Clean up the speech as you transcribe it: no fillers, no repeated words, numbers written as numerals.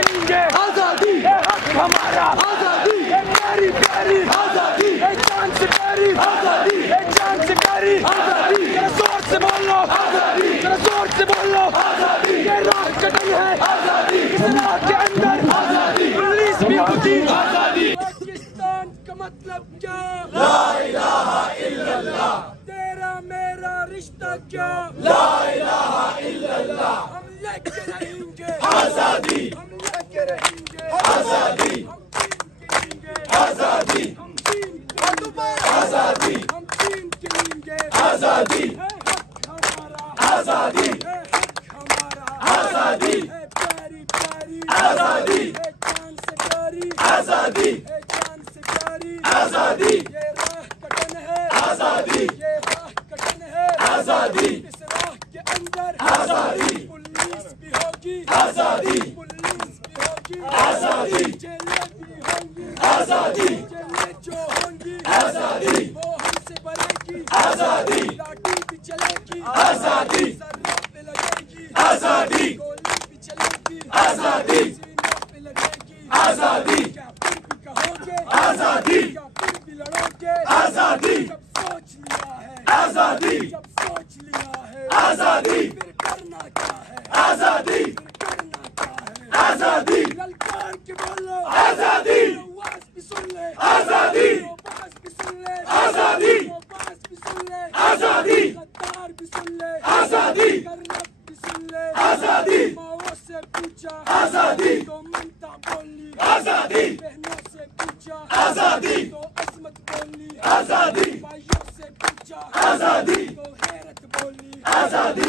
आजादी हमारा, आजादी प्यारी प्यारी, आजादी जान से प्यारी, आजादी जान से प्यारी, आजादी जोर से बोलो, आजादी जोर से बोलो, आजादी ये राह कदम है, आजादी इस राह के अंदर आजादी पुलिस भी होगी, आजादी। पाकिस्तान का मतलब क्या? ला इलाहा इल्लल्लाह। तेरा मेरा रिश्ता क्या? ला इलाहा इल्लल्लाह। हम लेके रहेंगे आजादी, हम लेके रहेंगे आजादी, आजादी, हम दीन आजादी, हम दीन के लेंगे आजादी, हमारा आजादी, हमारा आजादी, प्यारी प्यारी आजादी, जान से प्यारी आजादी, जान से प्यारी आजादी, ये राह कटन है आजादी, ये राह कटन है आजादी, इस राह के अंदर आजादी पुलिस भी होगी, आजादी पुलिस भी होगी, आजादी जेलें भी होंगी, आजादी जेलें जो होंगी, आजादी वो हमसे बनेगी, आजादी लाठी भी चलेगी, आजादी सरना पे लगेगी, आजादी गोली भी चलेगी, आजादी सीनों पे लगेगी, आजादी क्या फिर भी कहोगे, आजादी क्या फिर भी लड़ोगे, आजादी जब सोच लिया है, आजादी जब सोच लिया है, आजादी फिर करना क्या है, आजादी फिर करना क्या है, आजादी ललकार के बोलो, आजादी आवाज भी सुन ले, आजादी आवाज भी सुन ले, आजादी आवाज भी सुन ले, आजादी गद्दार भी सुन ले, आजादी करनब भी सुन ले, आजादी माओ से पूछा, आजादी तो ममता बोली, आजादी बहनों से पूछा, आजादी तो असमत बोली, आजादी भाइयों से पूछा, आजादी तो हैरत बोली, आजादी